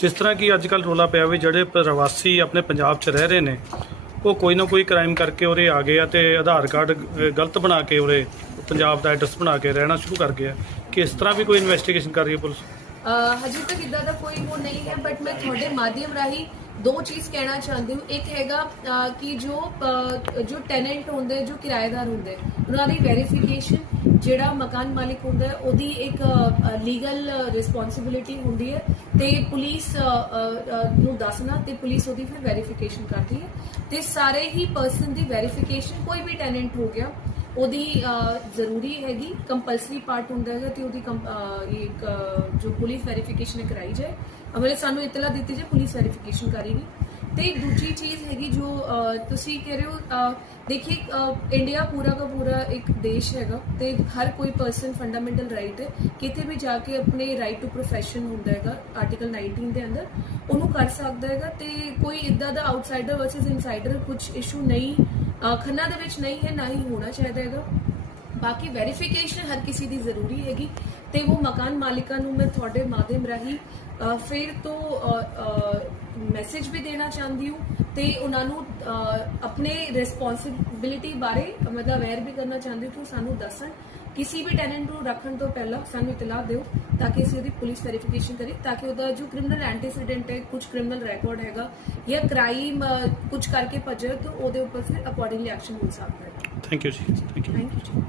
ਜਿਸ ਤਰ੍ਹਾਂ ਕਿ ਅੱਜ ਕੱਲ੍ਹ ਰੋਲਾ ਪਿਆ ਵੀ ਜਿਹੜੇ ਪ੍ਰਵਾਸੀ ਆਪਣੇ ਪੰਜਾਬ 'ਚ ਰਹਿ ਰਹੇ ਨੇ, ਉਹ ਕੋਈ ਨਾ ਕੋਈ ਕ੍ਰਾਈਮ ਕਰਕੇ ਉਰੇ ਆ ਗਏ ਆ ਤੇ ਆਧਾਰ ਕਾਰਡ ਗਲਤ ਬਣਾ ਕੇ ਉਰੇ ਪੰਜਾਬ ਦਾ ਐਡਰੈਸ ਬਣਾ ਕੇ ਰਹਿਣਾ ਸ਼ੁਰੂ ਕਰ ਗਿਆ ਆ। ਕਿ ਇਸ ਤਰ੍ਹਾਂ ਵੀ ਕੋਈ ਇਨਵੈਸਟੀਗੇਸ਼ਨ ਕਰ ਰਹੀ ਹੈ ਪੁਲਿਸ? ਹਜੇ ਤੱਕ ਇਦਾਂ ਦਾ ਕੋਈ ਉਹ ਨਹੀਂ ਹੈ ਬਟ ਮੈਂ ਤੁਹਾਡੇ ਮਾਧਿਅਮ ਰਾਹੀਂ ਦੋ ਚੀਜ਼ ਕਹਿਣਾ ਚਾਹੁੰਦੀ ਹਾਂ। ਇੱਕ ਹੈਗਾ ਕਿ ਜੋ ਜੋ ਟੈਨੈਂਟ ਹੁੰਦੇ ਜੋ ਕਿਰਾਏਦਾਰ ਹੁੰਦੇ ਉਹਨਾਂ ਦੀ ਵੈਰੀਫਿਕੇਸ਼ਨ ਜਿਹੜਾ ਮਕਾਨ ਮਾਲਿਕ ਹੁੰਦਾ ਹੈ, ਉਹਦੀ ਇੱਕ ਲੀਗਲ ਰਿਸਪੌਂਸਿਬਿਲਿਟੀ ਹੁੰਦੀ ਹੈ। ਤੇ ਪੁਲਿਸ ਨੂੰ ਦੱਸਣਾ ਤੇ ਪੁਲਿਸ ਉਹਦੀ ਫਿਰ ਵੈਰੀਫਿਕੇਸ਼ਨ ਕਰਦੀ ਹੈ। ਤੇ ਸਾਰੇ ਹੀ ਪਰਸਨ ਦੀ ਵੈਰੀਫਿਕੇਸ਼ਨ ਕੋਈ ਵੀ ਟੈਨੈਂਟ ਹੋ ਗਿਆ ਉਹਦੀ ਜ਼ਰੂਰੀ ਹੈਗੀ ਕੰਪਲਸਰੀ ਪਾਰਟ ਹੁੰਦਾ ਹੈਗਾ ਤੇ ਉਹਦੀ ਕੰਪ- ਇੱਕ ਜੋ ਪੁਲਿਸ ਵੈਰੀਫਿਕੇਸ਼ਨ ਕਰਾਈ ਜਾਏ। ਅਮਲੇ ਸਾਨੂੰ ਇਤਲਾ ਦਿੱਤੀ ਜਾਏ ਪੁਲਿਸ ਵੈਰੀਫਿਕੇਸ਼ਨ ਕਰੇਗੀ। ਤੇ ਦੂਜੀ ਚੀਜ਼ ਹੈਗੀ ਜੋ ਤੁਸੀਂ ਕਹਿ ਰਹੇ ਹੋ ਅਹ, ਦੇਖिए ਇੰਡੀਆ ਪੂਰਾ ਦਾ ਪੂਰਾ ਇੱਕ ਦੇਸ਼ ਹੈਗਾ ਤੇ ਹਰ ਕੋਈ ਪਰਸਨ ਫੰਡਾਮੈਂਟਲ ਰਾਈਟ ਹੈ। ਕਿਤੇ ਵੀ ਜਾ ਕੇ ਆਪਣੇ ਰਾਈਟ ਟੂ ਪ੍ਰੋਫੈਸ਼ਨ ਹੁੰਦਾ ਹੈਗਾ ਆਰਟੀਕਲ 19 ਦੇ ਅੰਦਰ ਉਹਨੂੰ ਕਰ ਸਕਦਾ ਹੈਗਾ ਤੇ ਕੋਈ ਇਦਾਂ ਦਾ ਆਊਟਸਾਈਡਰ ਵਰਸਸ ਇਨਸਾਈਡਰ ਕੁਝ ਇਸ਼ੂ ਨਹੀਂ ਖੰਨਾ ਦੇ ਵਿੱਚ ਨਹੀਂ ਹੈ, ਨਾ ਹੀ ਹੋਣਾ ਚਾਹੀਦਾ ਹੈਗਾ। ਬਾਕੀ ਵੈਰੀਫਿਕੇਸ਼ਨ ਹਰ ਕਿਸੇ ਦੀ ਜ਼ਰੂਰੀ ਹੈਗੀ ਤੇ ਉਹ ਮਕਾਨ ਮਾਲਿਕਾਂ ਨੂੰ ਮੈਂ ਤੁਹਾਡੇ ਮਾਧਿਅਮ ਰਾਹੀਂ ਫਿਰ ਤੋਂ ਮੈਸੇਜ ਵੀ ਦੇਣਾ ਚਾਹੁੰਦੀ ਹਾਂ ਤੇ ਉਹਨਾਂ ਨੂੰ ਆਪਣੇ ਰਿਸਪੌਂਸਿਬਿਲਿਟੀ ਬਾਰੇ ਮਤਲਬ ਅਵੇਅਰ ਵੀ ਕਰਨਾ ਚਾਹੁੰਦੀ ਹਾਂ। ਕਿ ਸਾਨੂੰ ਦੱਸਣ ਕਿਸੇ ਵੀ ਟੈਨੈਂਟ ਨੂੰ ਰੱਖਣ ਤੋਂ ਪਹਿਲਾਂ ਸਾਨੂੰ ਇਤਲਾਹ ਦਿਓ ਤਾਂ ਕਿ ਅਸੀਂ ਉਹਦੀ ਪੁਲਿਸ ਵੈਰੀਫਿਕੇਸ਼ਨ ਕਰੀਏ ਤਾਂ ਕਿ ਉਹਦਾ ਜੋ ਕ੍ਰਿਮੀਨਲ ਐਂਟੀਸੀਡੈਂਟ ਹੈ ਕੁਝ ਕ੍ਰਿਮੀਨਲ ਰਿਕਾਰਡ ਹੈਗਾ ਜਾਂ ਕ੍ਰਾਈਮ ਕੁਝ ਕਰਕੇ ਭੱਜੇ ਤਾਂ ਉਹਦੇ ਉੱਪਰ ਫਿਰ ਅਕੋਰਡਿੰਗਲੀ ਐਕਸ਼ਨ ਹੋ ਸਕਦਾ ਹੈ। Thank you ji thank you thank you ji